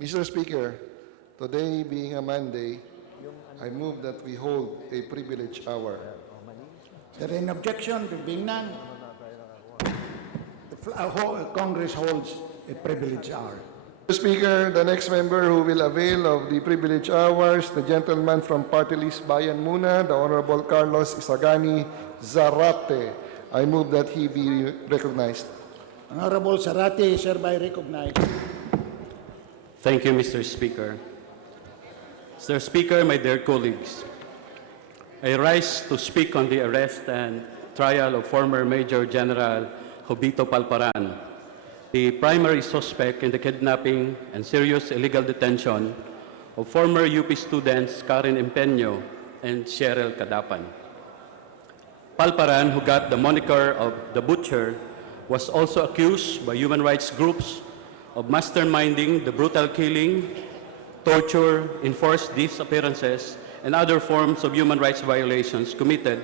Mr. Speaker, today being a Monday, I move that we hold a privilege hour. There is an objection to being none. The Congress holds a privilege hour. Mr. Speaker, the next member who will avail of the privilege hours, the gentleman from Party List Bayan Muna, the Honorable Carlos Isagani Zarate. I move that he be recognized. Honorable Zarate is hereby recognized. Thank you, Mr. Speaker. Mr. Speaker, my dear colleagues, I rise to speak on the arrest and trial of former Major General Jovito Palparan, the primary suspect in the kidnapping and serious illegal detention of former UP students Karen and Sherlyn Kadapan. Palparan, who got the moniker of the Butcher, was also accused by human rights groups of masterminding the brutal killing, torture, enforced disappearances, and other forms of human rights violations committed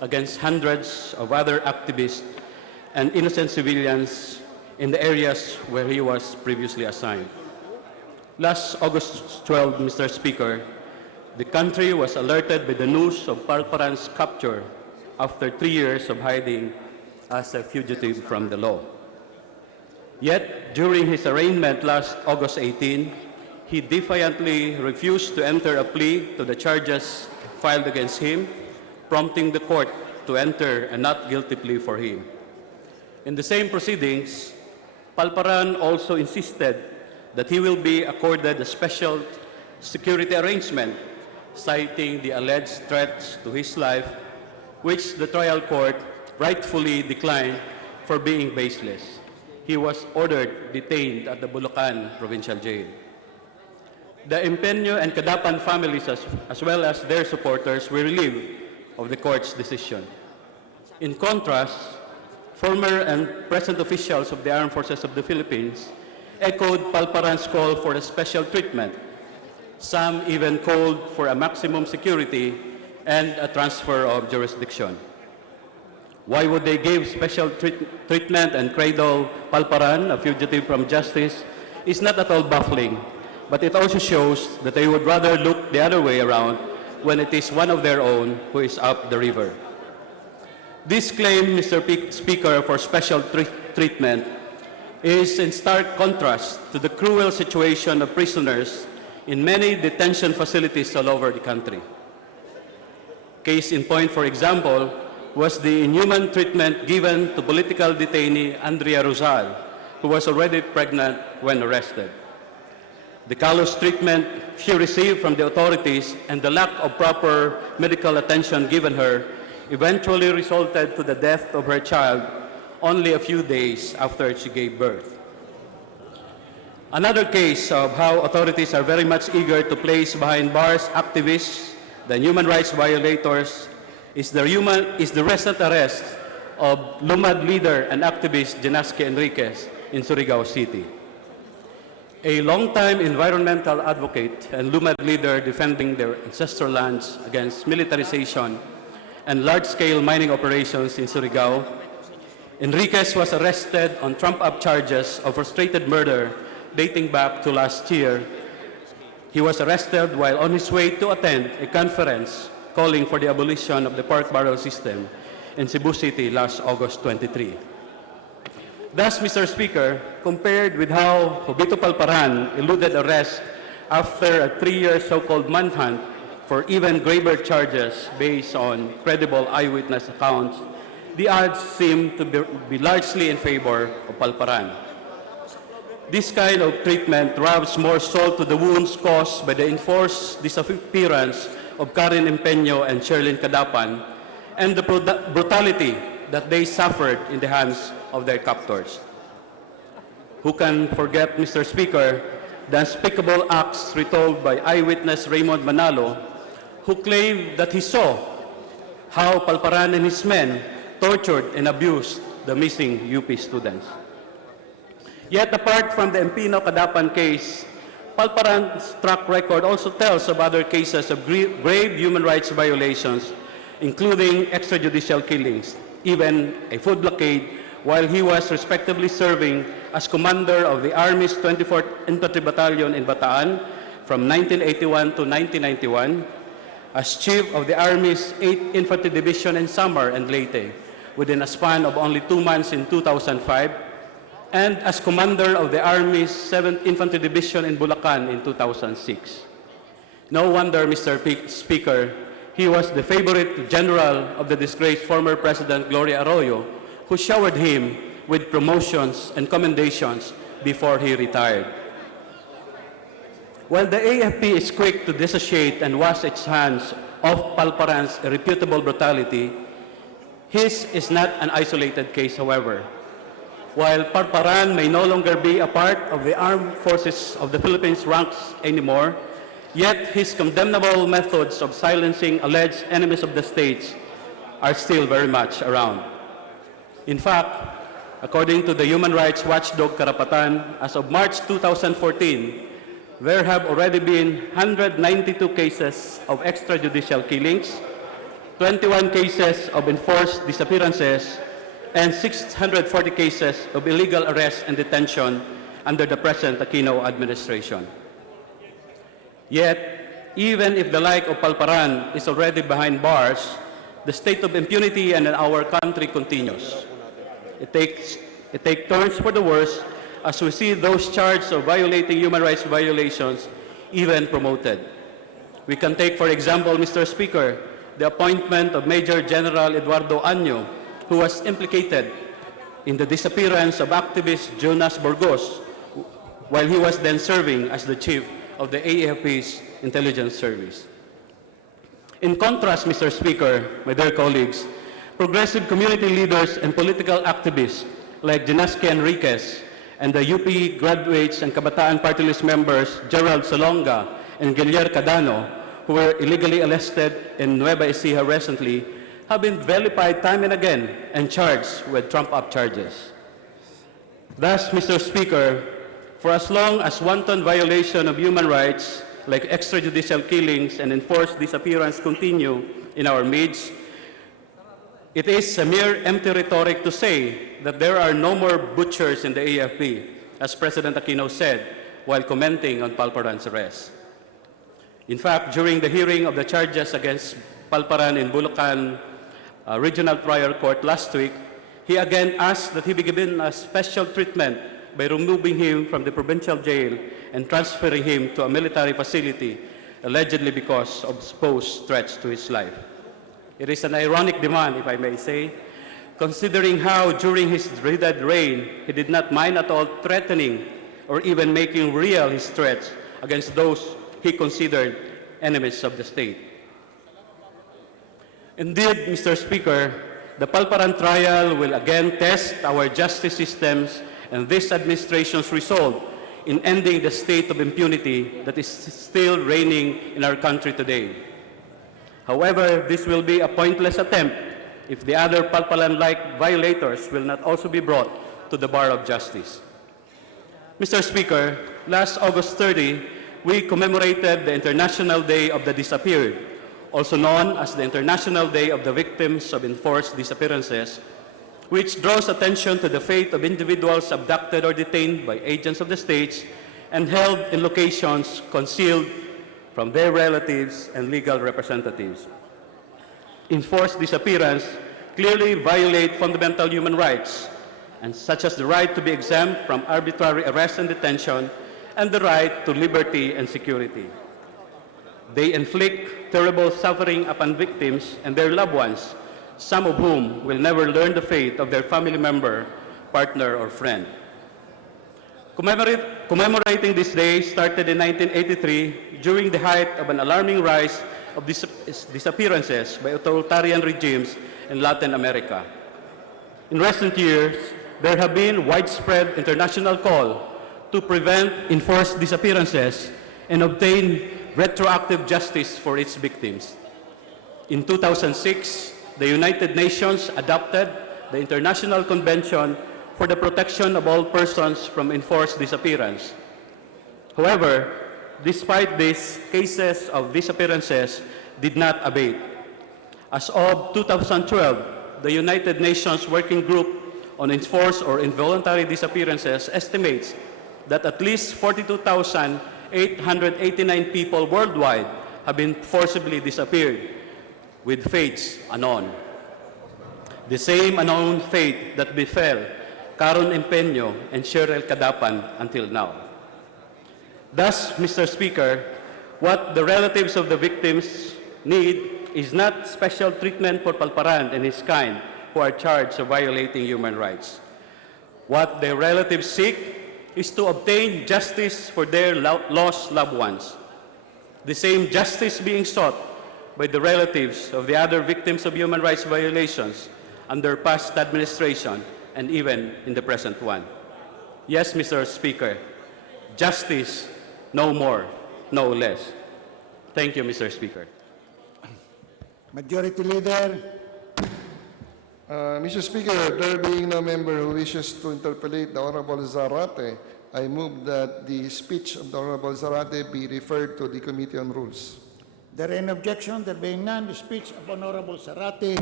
against hundreds of other activists and innocent civilians in the areas where he was previously assigned. Last August 12, Mr. Speaker, the country was alerted by the news of Palparan's capture after 3 years of hiding as a fugitive from the law. Yet, during his arraignment last August 18, he defiantly refused to enter a plea to the charges filed against him, prompting the court to enter a not guilty plea for him. In the same proceedings, Palparan also insisted that he will be accorded a special security arrangement, citing the alleged threats to his life, which the trial court rightfully declined for being baseless. He was ordered detained at the Bulacan Provincial Jail. The Empeño and Kadapan families, as well as their supporters, were relieved of the court's decision. In contrast, former and present officials of the Armed Forces of the Philippines echoed Palparan's call for a special treatment. Some even called for a maximum security and a transfer of jurisdiction. Why would they give special treatment and cradle Palparan, a fugitive from justice, is not at all baffling, but it also shows that they would rather look the other way around when it is one of their own who is up the river. This claim, Mr. Speaker, for special treatment is in stark contrast to the cruel situation of prisoners in many detention facilities all over the country. Case in point, for example, was the inhuman treatment given to political detainee Andrea Rosal, who was already pregnant when arrested. The callous treatment she received from the authorities and the lack of proper medical attention given her eventually resulted to the death of her child only a few days after she gave birth. Another case of how authorities are very much eager to place behind bars activists, the human rights violators, is the recent arrest of LUMAD leader and activist Genaske Enriquez in Surigao City. A longtime environmental advocate and LUMAD leader defending their ancestral lands against militarization and large-scale mining operations in Surigao, Enriquez was arrested on trumped-up charges of frustrated murder dating back to last year. He was arrested while on his way to attend a conference calling for the abolition of the pork barrel system in Cebu City last August 23. Thus, Mr. Speaker, compared with how Jovito Palparan eluded arrest after a 3-year so-called manhunt for even graver charges based on credible eyewitness accounts, the odds seem to be largely in favor of Palparan. This kind of treatment rubs more salt to the wounds caused by the enforced disappearance of Karen and Sherlyn Kadapan and the brutality that they suffered in the hands of their captors. Who can forget, Mr. Speaker, the unspeakable acts retold by eyewitness Raymond Manalo, who claimed that he saw how Palparan and his men tortured and abused the missing UP students. Yet, apart from the Empeño Kadapan case, Palparan's track record also tells of other cases of grave human rights violations, including extrajudicial killings, even a food blockade, while he was respectively serving as commander of the Army's 24th Infantry Battalion in Bataan from 1981 to 1991, as chief of the Army's 8th Infantry Division in Samar and Leyte within a span of only 2 months in 2005, and as commander of the Army's 7th Infantry Division in Bulacan in 2006. No wonder, Mr. Speaker, he was the favorite general of the disgraced former President Gloria Arroyo, who showered him with promotions and commendations before he retired. While the AFP is quick to dissociate and wash its hands of Palparan's irreputable brutality, his is not an isolated case, however. While Palparan may no longer be a part of the armed forces of the Philippines ranks anymore, yet his condemnable methods of silencing alleged enemies of the state are still very much around. In fact, according to the human rights watchdog Karapatan, as of March 2014, there have already been 192 cases of extrajudicial killings, 21 cases of enforced disappearances, and 640 cases of illegal arrest and detention under the present Aquino administration. Yet, even if the like of Palparan is already behind bars, the state of impunity in our country continues. It takes turns for the worse as we see those charged of violating human rights violations even promoted. We can take, for example, Mr. Speaker, the appointment of Major General Eduardo Año, who was implicated in the disappearance of activist Jonas Burgos while he was then serving as the chief of the AFP's intelligence service. In contrast, Mr. Speaker, my dear colleagues, progressive community leaders and political activists like Dinasque Enriquez and the UP graduates and Kabataan Party List members Gerald Salonga and Guillermo Cadano, who were illegally arrested in Nueva Ecija recently, have been vilified time and again and charged with trump-up charges. Thus, Mr. Speaker, for as long as wanton violation of human rights like extrajudicial killings and enforced disappearance continue in our midst, it is a mere empty rhetoric to say that there are no more butchers in the AFP, as President Aquino said while commenting on Palparan's arrest. In fact, during the hearing of the charges against Palparan in Bulacan Regional Trial Court last week, he again asked that he be given a special treatment by removing him from the provincial jail and transferring him to a military facility, allegedly because of supposed threats to his life. It is an ironic demand, if I may say, considering how during his dreaded reign, he did not mind at all threatening or even making real his threats against those he considered enemies of the state. Indeed, Mr. Speaker, the Palparan trial will again test our justice systems and this administration's resolve in ending the state of impunity that is still reigning in our country today. However, this will be a pointless attempt if the other Palparan-like violators will not also be brought to the bar of justice. Mr. Speaker, last August 30, we commemorated the International Day of the Disappeared, also known as the International Day of the Victims of Enforced Disappearances, which draws attention to the fate of individuals abducted or detained by agents of the state and held in locations concealed from their relatives and legal representatives. Enforced disappearance clearly violate fundamental human rights, and such as the right to be exempt from arbitrary arrest and detention and the right to liberty and security. They inflict terrible suffering upon victims and their loved ones, some of whom will never learn the fate of their family member, partner, or friend. Commemorating this day started in 1983 during the height of an alarming rise of disappearances by authoritarian regimes in Latin America. In recent years, there have been widespread international call to prevent enforced disappearances and obtain retroactive justice for its victims. In 2006, the United Nations adopted the International Convention for the Protection of All Persons from Enforced Disappearance. However, despite this, cases of disappearances did not abate. As of 2012, the United Nations Working Group on Enforced or Involuntary Disappearances estimates that at least 42,889 people worldwide have been forcibly disappeared, with fates unknown. The same unknown fate that befell Karen Empeño and Sherlyn until now. Thus, Mr. Speaker, what the relatives of the victims need is not special treatment for Palparan and his kind who are charged of violating human rights. What their relatives seek is to obtain justice for their lost loved ones. The same justice being sought by the relatives of the other victims of human rights violations under past administration and even in the present one. Yes, Mr. Speaker, justice, no more, no less. Thank you, Mr. Speaker. Majority Leader, Mr. Speaker, there being no member who wishes to interpolate the Honorable Zarate, I move that the speech of the Honorable Zarate be referred to the Committee on Rules. there any objection? There being none, the speech of Honorable Zarate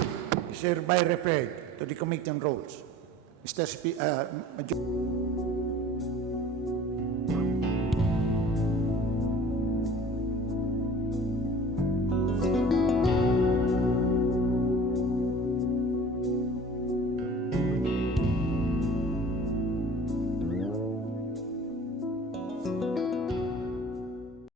is hereby referred to the Committee on Rules. Mr. Speaker,